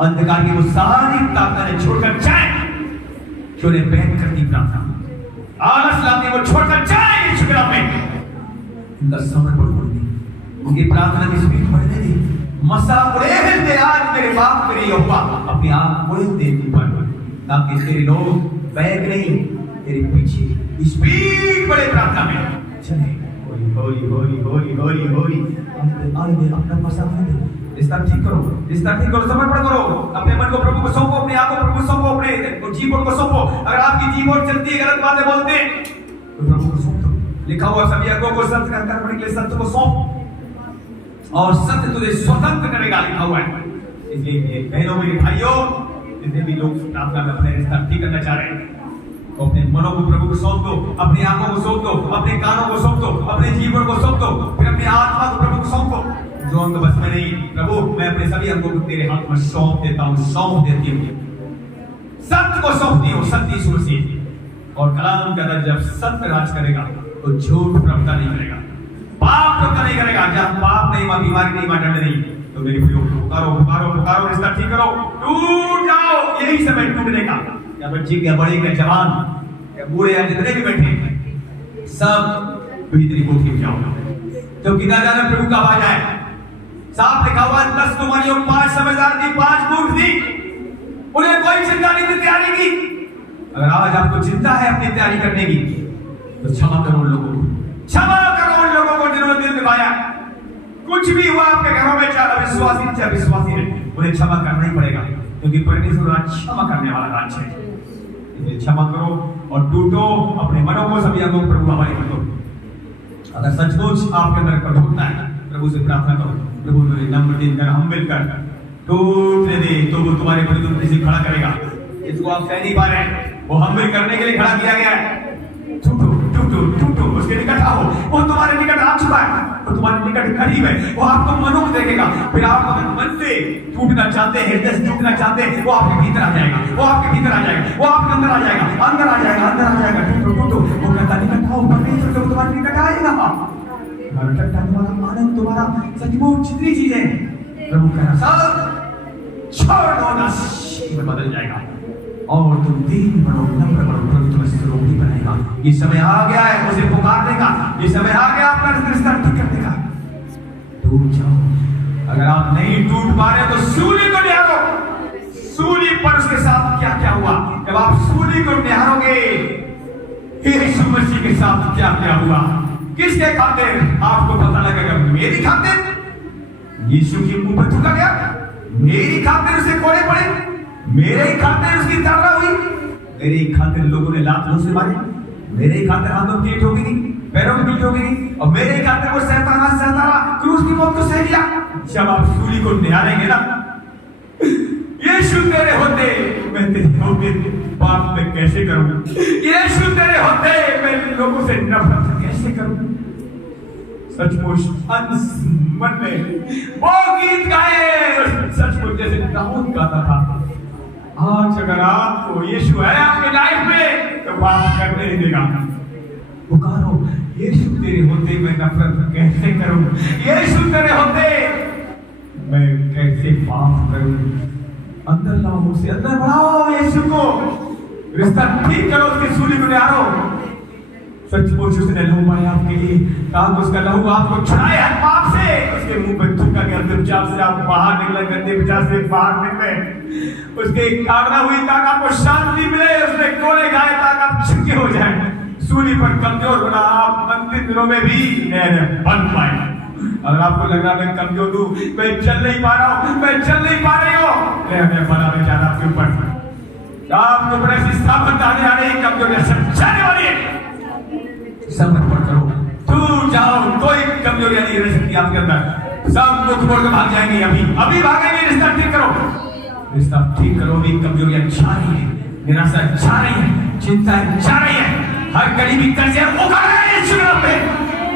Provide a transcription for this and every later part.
अंधकार की वो सारी ताकतें छोड़कर जाए, क्यों ने बहन करती प्रार्थना, आलस लाती वो छोड़कर जाए यीशु के नाम में। उनका समर्पण कर दी, उनकी प्रार्थना की स्पीड बढ़ने दी। मसा उड़े दे आज मेरे बाप मेरे यहोवा, अपनी आंख उड़े दे ऊपर, ताकि तेरे लोग बैग नहीं तेरे पीछे स्पीड बढ़े प्रार्थना में चले। होली होली होली होली होली होली अपना मसा रिश्ता ठीक करो, रिश्ता ठीक करो, समर्पण करो, अपने मन को प्रभु को सौंपो, अपने आंखों को प्रभु को सौंपो, अपने जीवन को सौंपो। अगर आपकी जीवन चलती है, गलत बातें बोलते हैं, तो प्रभु को सौंप दो। लिखा हुआ सभी अंगों को सत्य का करने के लिए सत्य को सौंप, और सत्य तुझे स्वतंत्र करेगा, लिखा हुआ है। इसलिए बहनों मेरे भाइयों, जितने भी लोग प्रार्थना में अपने रिश्ता ठीक करना चाह रहे हैं, तो अपने मनों को प्रभु को सौंप दो, अपनी आंखों को सौंप दो, अपने कानों को सौंप दो, अपने जीवन को सौंप दो, फिर अपनी आत्मा को प्रभु को सौंप दो। जो अंग बस में नहीं, प्रभु मैं अपने सभी अंगों को तेरे हाथ में सौंप देता हूँ, सौंप देती हूँ, सत्य को सौंपती हूँ, सत्य यीशु मसीह। और कलाम के अंदर जब सत्य राज करेगा तो झूठ प्रभुता नहीं करेगा, पाप प्रभुता नहीं करेगा। जब पाप नहीं, मां बीमारी नहीं, मां दंड नहीं, तो मेरे प्रियो पुकारो पुकारो पुकारो, रिश्ता ठीक करो, टूट जाओ। यही समय टूटने का, या बच्चे क्या बड़े क्या जवान या बूढ़े या जितने भी बैठे, सब भीतरी कोठी में जाओ। तो किधर जाना प्रभु का आवाज आए, साफ लिखा हुआ 10 कुमारियों 5 समझदार थी, 5 मूर्ख थी, उन्हें कोई चिंता नहीं थी तैयारी की। अगर आज आपको चिंता है अपनी तैयारी करने की, तो क्षमा करो उन लोगों को, क्षमा करो उन लोगों को जिन्होंने दिल दिखाया। कुछ भी हुआ आपके घरों में, चाहे विश्वासी चाहे विश्वासी है, उन्हें क्षमा करना ही पड़ेगा, क्योंकि परमेश्वर राज क्षमा करने वाला राज है। इसलिए क्षमा करो और टूटो, अपने मनों को सभी अंगों प्रभु हमारे कर दो। अगर सचमुच आपके अंदर कठोरता है, प्रभु से प्रार्थना करो, प्रभु मेरे नम्र दिल कर, हम मिलकर टूटने दे, तो वो तुम्हारे विरुद्ध किसी खड़ा करेगा। इसको आप सह नहीं पा रहे हैं, वो हम मिल करने के लिए खड़ा किया गया है। टूटो टूटो टूटो, उसके निकट आओ, वो तुम्हारे निकट आ चुका है, वो तुम्हारे निकट करीब है, वो आपको मनों को देखेगा। फिर आप अगर मन से टूटना चाहते हैं, हृदय से टूटना चाहते हैं, वो आपके भीतर आ जाएगा, वो आपके भीतर आ जाएगा, वो आपके अंदर आ जाएगा, अंदर आ जाएगा, अंदर आ जाएगा। टूटो टूटो, वो कहता निकट आओ, परमेश्वर जब तुम्हारे निकट आएगा, तुम्हारा आनंद, तुम्हारा सचमुच जितनी चीजें प्रभु कहना सब छोड़ दो ना, में बदल जाएगा और तुम दीन बनो, नम्र बनो, प्रभु तुम्हें स्वरूपी बनाएगा। ये समय आ गया है उसे पुकारने का, ये समय आ गया अपना रिश्ता ठीक करने का। टूट जाओ। अगर आप नहीं टूट पा रहे तो सूली को निहारो, सूली पर उसके साथ क्या क्या हुआ। जब आप सूली को निहारोगे, यीशु मसीह के साथ क्या क्या हुआ, किसके खातिर, आपको पता लगेगा। मेरी खातिर यीशु की मुंह पर थूका गया, मेरी खातिर उसे कोड़े पड़े, मेरे ही खातिर उसकी तारा हुई, मेरे ही खातिर लोगों ने लात से मारे, मेरे ही खातिर हाथों की पीठ हो गई, पैरों की पीठ हो गई, और मेरे ही खातिर वो सहतारा क्रूस की मौत को सह लिया। जब आप सूली को निहारेंगे ना, यीशु तेरे होते मैं तेरे होते पाप में कैसे करूं, यीशु तेरे होते मैं लोगों से नफरत कैसे करूं। सचमुच मन में वो गीत गाए, सचमुच जैसे दाऊद गाता था। आज अगर आपको यीशु है आपके लाइफ में, तो पाप करने नहीं देगा। पुकारो, यीशु तेरे होते मैं नफरत कैसे करूं, यीशु तेरे होते मैं कैसे पाप करूं। अंदर लाओ, उसे अंदर बढ़ाओ, यीशु को रिश्ता ठीक करो, उसकी सूली को निहारो। सचमुच उसने लहू पाया आपके लिए, ताकि उसका लहू आपको छुड़ाए हर पाप से। उसके मुंह पे थूका गया, चुपचाप से आप बाहर निकले, गंदे विचार से बाहर निकले। उसके आज्ञा हुई ताकि आपको शांति मिले, उसने कोड़े खाए ताकि आप छिपके हो जाए। सूली पर कमजोर होना, आप अंतिम दिनों में भी बन पाए। अगर आपको लग रहा मैं कमजोर हूं, मैं चल नहीं पा रहा हूं, मैं चल नहीं पा रही हूं, मैं बड़ा विचार आपके ऊपर, आपको बड़े स्थापन आने आ रही कमजोरी सब जाने वाली है। समर्पण करो, दूर जाओ, कोई कमजोरियां नहीं रह सकती आपके अंदर, सब मुख मोड़ के भाग जाएंगे। अभी भागेंगे। रिश्ता ठीक करो, रिश्ता ठीक करो। अभी कमजोरियां जा रही है, निराशा जा रही है, चिंता जा रही है, हर गरीबी कर्जे उखड़ रहे हैं।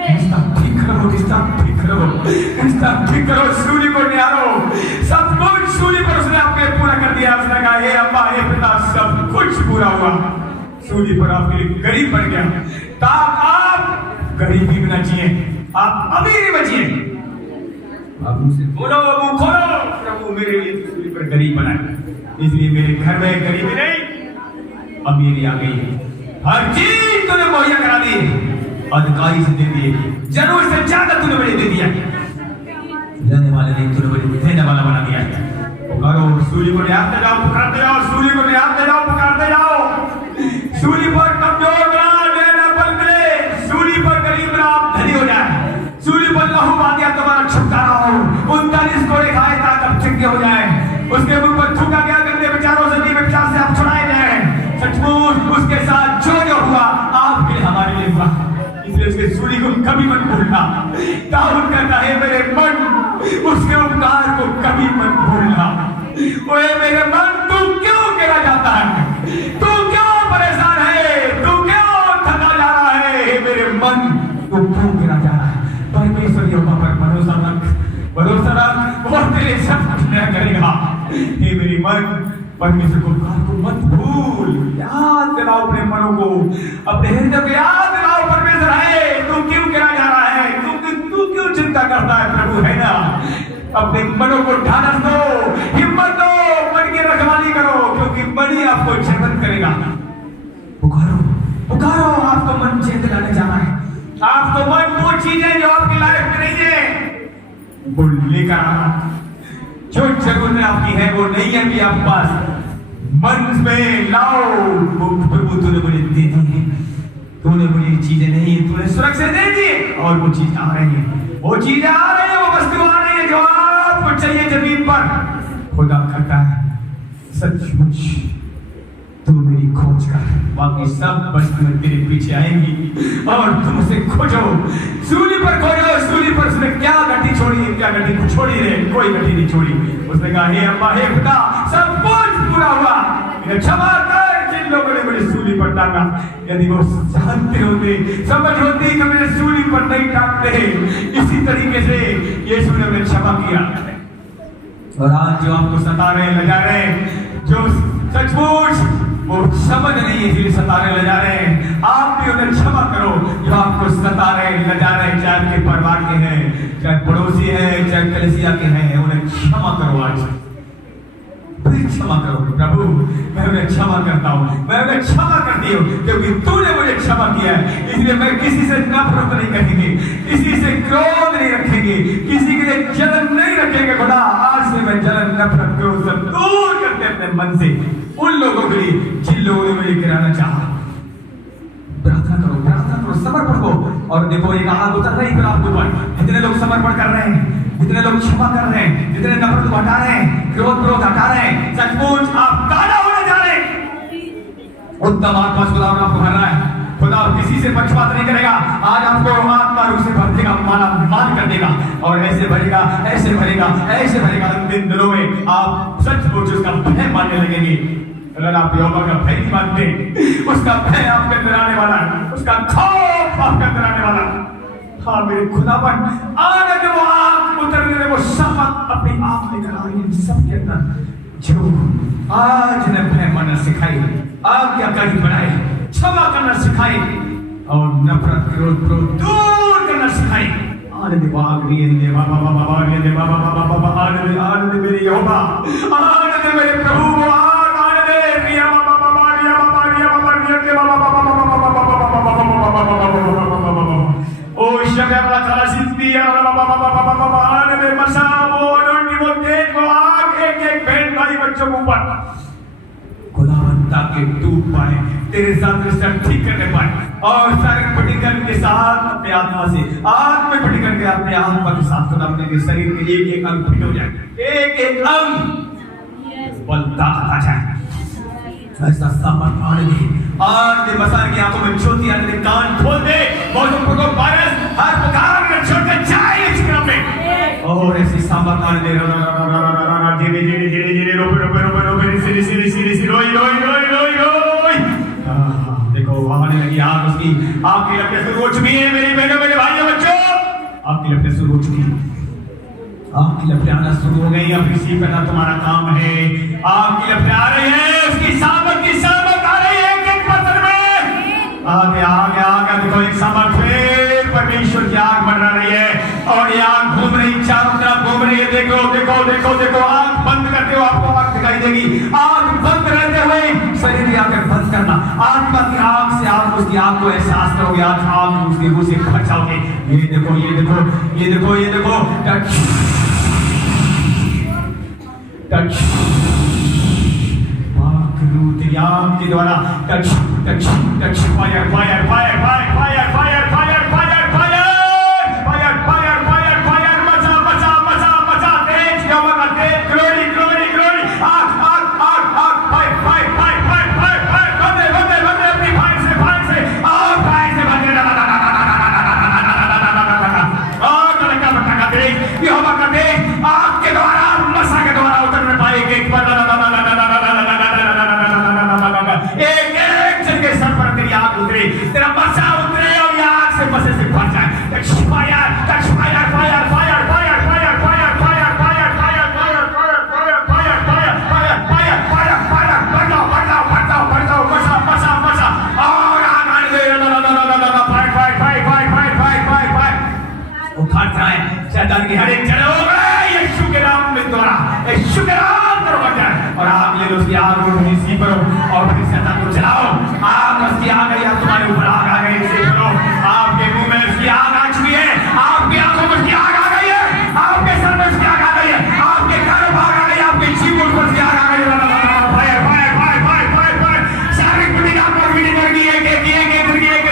रिश्ता ठीक करो, रिश्ता ठीक करो, रिश्ता ठीक करो। सूली को निहारो, सब कुछ सूली पर उसने आपके पूरा कर दिया। उसने कहा हे अब्बा हे पिता, सब कुछ पूरा हुआ। सूली पर आपके लिए गरीब बन गया, ताकि आप गरीबी में न जिए, आप अमीरी में जिए। अब मुझसे बोलो, मुंह खोलो, प्रभु मेरे लिए सूली पर गरीब बनाए, इसलिए मेरे घर में गरीबी नहीं अमीरी आ गई है। हर चीज तूने मुहैया करा दी, अधिकारी से दे दिए, जरूर से ज्यादा तूने मुझे दे दिया, लेने वाले नहीं तूने मुझे देने वाला बना दिया। पुकारो, सूली को निहारते जाओ, पुकारते जाओ, सूली को निहारते जाओ, पुकारते जाओ। सूली पर कमजोर बना देना बल मिले, सूली पर गरीब बना धनी हो जाए, सूली पर लहू बहा दिया तुम्हारा छुटकारा हो, 39 कोड़े खाए ताकत चंगे हो जाए, उसके मुंह पर थूका गया गंदे विचारों से, नीचे विचार से आप छुड़ाए जाए। सचमुच उसके साथ जो हुआ आपके लिए हमारे लिए हुआ, इसलिए उसके सूली को कभी मत भूलना। दाऊद कहता है मेरे मन उसके उपकार को कभी मत भूलना। ओए मेरे मन तू क्यों गिरा जाता है, तू क्यों परेशान है, तू क्यों थका जा रहा है, मेरे मन तू क्यों गिरा जा रहा है। परमेश्वर यहोवा पर भरोसा रख, भरोसा रख, वो तेरे सब कुछ करेगा। हे मेरे मन, परमेश्वर को मत भूल, याद दिलाओ अपने मनों को, अपने हृदय को याद दिलाओ परमेश्वर है, तू क्यों गिरा जा रहा है, तू क्यों चिंता करता है, प्रभु है ना। अपने मनों को ढांढस दो, हिम्मत दो, मन की रखवाली करो, क्योंकि मन ही आपको जीवित करेगा। पुकारो, पुकारो, आपको मन चेत लाने जाना है, आपको मन वो चीजें जो आपकी लाइफ में नहीं है वो लेकर आना, जो जरूरत आपकी है वो नहीं है भी आपके पास, मन में लाओ। वो प्रभु तूने मुझे दे दी है, तूने मुझे चीजें नहीं, तूने सुरक्षा दे दी, और वो चीज आ रही है, वो चीजें आ रही है, वो वस्तु आ रही है जो आपको चाहिए जमीन पर। खुदा कहता है सचमुच तू मेरी खोज कर, बाकी सब वस्तुएं तेरे पीछे आएंगी और तुम उसे खोजो, सूली पर खोजो। सूली पर उसने क्या गड्डी छोड़ी, क्या गड्डी छोड़ी रे, कोई गड्डी नहीं छोड़ी। उसने कहा हे अम्मा, हे खुदा, सब कुछ पूरा हुआ, इन्हें क्षमा कर जिन लोगों ने मुझे सूली पर टांगा। यदि वो जानते होते, समझ होती कि मुझे सूली पर नहीं टांगते, इसी तरीके से यीशु ने मुझे क्षमा किया। और आज जो आपको सता रहे, लगा रहे, जो सचमुच वो समझ नहीं है इसलिए सता रहे, ले जा रहे हैं, आप भी उन्हें क्षमा करो जो आपको सता रहे, ले जा रहे, चाहे आपके परिवार के हैं, चाहे पड़ोसी हैं, चाहे कलीसिया के हैं, उन्हें क्षमा करो। आज फिर क्षमा करो, प्रभु मैं उन्हें क्षमा करता हूँ, मैं उन्हें क्षमा करती हूँ, क्योंकि तूने मुझे क्षमा किया है, इसलिए मैं किसी से नफरत नहीं करेंगे, किसी से क्रोध नहीं रखेंगे, किसी के लिए जलन नहीं रखेंगे। खुदा आज से मैं जलन, नफरत, क्रोध सब दूर करते अपने मन से उन लोगों के लिए जिन लोगों ने मुझे गिराना चाहा। प्रार्थना करो, प्रार्थना करो, समर्पण हो। और देखो एक आग उतर रही फिर आपके ऊपर, जितने लोग समर्पण कर रहे हैं, जितने लोग क्षमा कर रहे हैं, जितने नफरत को हटा रहे हैं, क्रोध हटा रहे हैं, सचमुच आप ताजा होने जा रहे हैं। उत्तम आत्मा खुदा आपको भर रहा है, खुदा किसी से पक्षपात नहीं करेगा। आज आपको आत्मा रूप से भर देगा, माला मान कर देगा, और ऐसे भरेगा, ऐसे भरेगा, ऐसे भरेगा। इन दिनों में आप सचमुच उसका भय मानने लगेंगे। अगर आप यहोवा का भय नहीं मानते, उसका भय आपके अंदर आने वाला है, उसका खौफ आपके अंदर आने वाला है। हाँ मेरे खुदावन, आने दे वो आग, उतरने दे वो शपथ, अपनी आग लेकर आ रही है सबके अंदर, जो आज ने भय मानना सिखाई, आज्ञाकारी बनाए, क्षमा करना सिखाए, और नफरत, क्रोध दूर करना सिखाए। आने दे आग, दे बाबा बाबा, आने दे बाबा बाबा बाबा, आने दे मेरे यहोवा, आने दे मेरे प्रभु, आने दे रिया बाबा बाबा, रिया बाबा, रिया बाबा, रिया के बाबा बाबा ओ शबेला कला सिद्धिया बाबा बाबा बाबा बाबा, आने दे मसा वो अनोनी वो तेज वो आग, एक बहन भाई बच्चों के ऊपर खुदावन, ताकि टूट पाए, तेरे साथ रिश्ता ठीक करने पाए, और सारे पटिकन के साथ अपने आत्मा से, आत्मा पटिकन के अपने आत्मा के साथ खुदा अपने शरीर के एक एक अंग फिट हो जाए, एक एक अंग बलता आ जाए। ऐसा सामर्थ आने दे, मसार की आंखों में ज्योति आने दे, कान खोल दे, मौसम को वायरस हर प्रकार के छोड़कर जाए इस क्रम में, और ऐसी सामर्थ आने दे, धीरे धीरे धीरे धीरे रोपे सिरी सिरी सिरी सिरी रोई रोई रोई रोई रोई। देखो आने लगी आग, उसकी आग की लपटें शुरू हो चुकी है। मेरी बहनों, मेरे भाइयों, बच्चों, आग की लपटें शुरू हो चुकी है, आग की लपटें आना शुरू हो गई। अब रिसीव करना तुम्हारा काम है। आग की लपटें आ रही है, उसकी सामर्थ आ रही है एक पत्थर में, आगे आगे आगे देखो एक सामर्थ फिर परमेश्वर की आग मंडरा रही है, और ये आग घूम रही, चारों तरफ घूम देखो देखो देखो देखो, आंख बंद करते हो आपको आंख दिखाई देगी। आंख बंद रहते हुए शरीर की आंखें बंद करना, आत्मा की आंख से आप उसकी आंख को एहसास करोगे, आज आप उसकी रूह से भर जाओगे। ये देखो ये देखो ये देखो ये देखो, टच टच आंख के द्वारा touch touch touch, fire fire fire fire fire fire fire fire fire fire fire fire, मचा मचा मचा मचा, तेज यहोवा का तेज, ग्लोरी ग्लोरी ग्लोरी, आग आग आग आग, fire fire fire fire fire fire, बंदे बंदे बंदे अपनी फायर से आग फायर से बंदे, और तड़का बट्टा का तेज, यहोवा का तेज आग के द्वारा, मसा के द्वारा उतरने पाएंगे। एक एक जन के सर पर तेरी आग उतरे, तेरा मसा उतरे और ये आग से मसे से भर जाए। Fire fire fire fire fire fire fire fire fire fire fire fire fire fire fire fire fire fire, बढ़ जाओ बढ़ जाओ बढ़ जाओ बढ़ जाओ, मसा मसा मसा, और आग आने दे, fire fire fire fire fire fire fire fire, उखाड़ जाए शैतान की हर एक जड़ हो गए यीशु के नाम में द्वारा, यीशु के नाम द्वारा बढ़ जाए। और आग ले लो, उसकी आग को रिसीव करो और फिर शैतान को जलाओ। आग उसकी आ गई, अब तुम्हारे ऊपर आग आ गई, रिसीव करो। आपके मुंह में उसकी आग आ चुकी है, आपकी आंखों में उसकी आग आ गई है, आपके सर में उसकी आग आ गई है, आपके कारोबार आ गई, आपके जीवन पर उसकी आग आ गई। Fire fire fire fire fire fire, शारीरिक प्रतिकार भी कर दिए के दिए के दिए के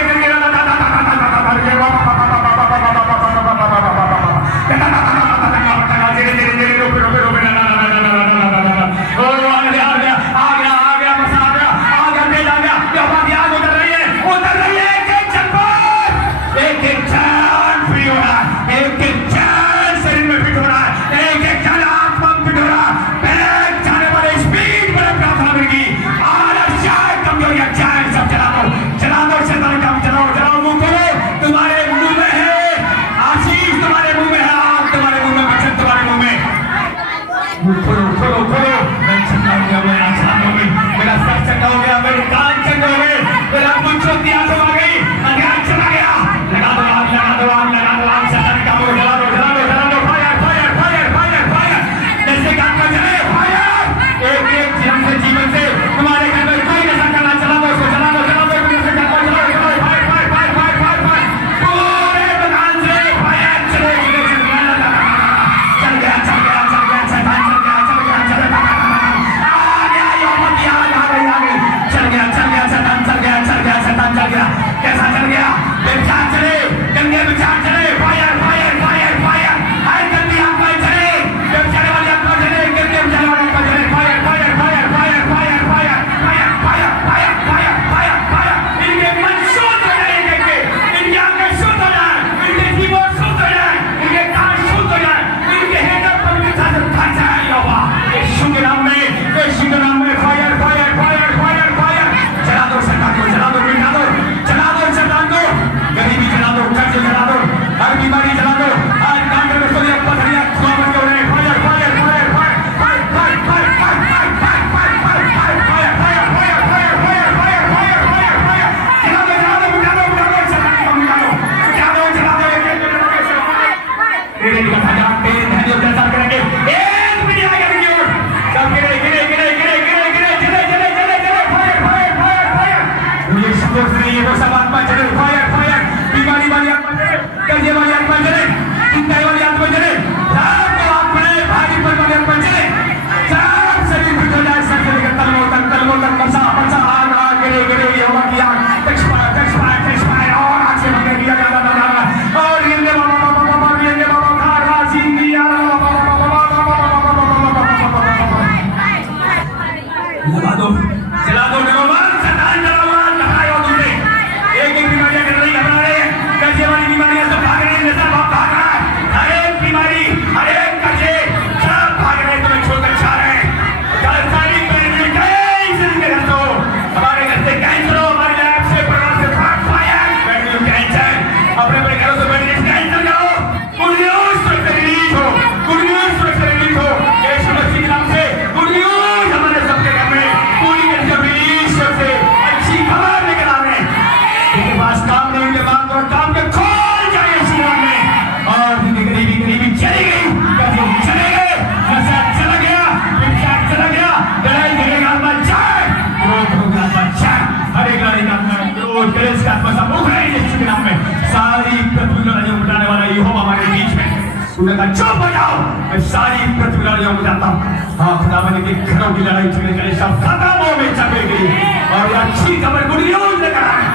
उन्होंने कहा चुप हो जाओ, मैं सारी पृथ्वी लड़ाइयों को जाता हूँ। हाँ खुदावन के घरों की लड़ाई झगड़े करे सब खत्म हो गई चले गई और ये अच्छी खबर गुड न्यूज लेकर आए।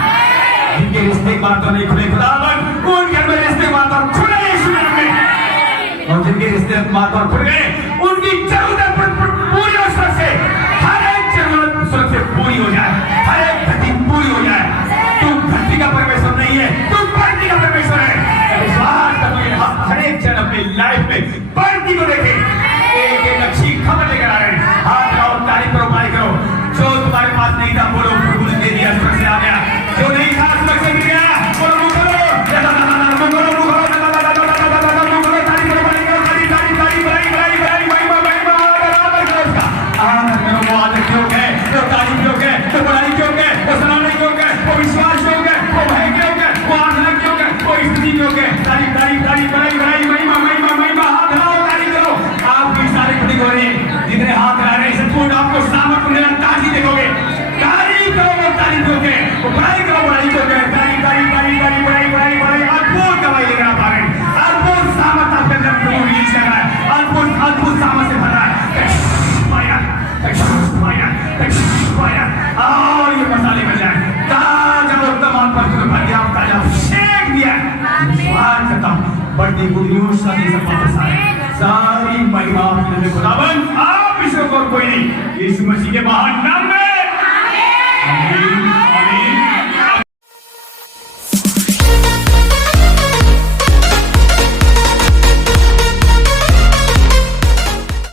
जिनके रिश्ते की बात तो नहीं खुले खुदावन, उन घर में रिश्ते की बात और खुले यीशु नाम में, और जिनके रिश्ते की बात और खुल गए उनकी जरूरत पूरी हो से हर एक जरूरत से पूरी हो जाए, हर एक घटी पूरी हो जाए। तुम घटी का परमेश्वर नहीं है, तुम बढ़ती का परमेश्वर है। विश्वास करो हर एक जन अपनी लाइफ में बढ़ती को देखे। एक अच्छी खबर लेकर आ रहे हैं। हाथ लगाओ, तारीफ करो, बाई करो। जो तुम्हारे पास नहीं था बोलो प्रभु ने दे दिया, स्वर्ग से आ गया। जो नहीं था स्वर्ग से गिर गया, बोलो मुंह करो, जितने हाथ ला रहे हैं आपको सामर्थ मिलेगा, तारीफ देखोगे, तारीफ करोगे, तारीफ करोगे, बुराई करो, बुराई करोगे, तारीफ तारीफ तारीफ तारीफ बुराई बुराई बुराई अद्भुत गवाही लेकर आप आ रहे हैं। अद्भुत सामर्थ आपके अंदर प्रभु रिलीज कर रहा है, अद्भुत अद्भुत सामर्थ से भर रहा है। और ये मसाले बन जाए ताजा वर्तमान पर भर दिया, ताजा शेक दिया। विश्वास करता हूँ बढ़ती गुड न्यूज का सब वापस आए। सारी महिमा आपके खुदावन, आप विश्व को कोई नहीं, यीशु मसीह के महान नाम में आमीन।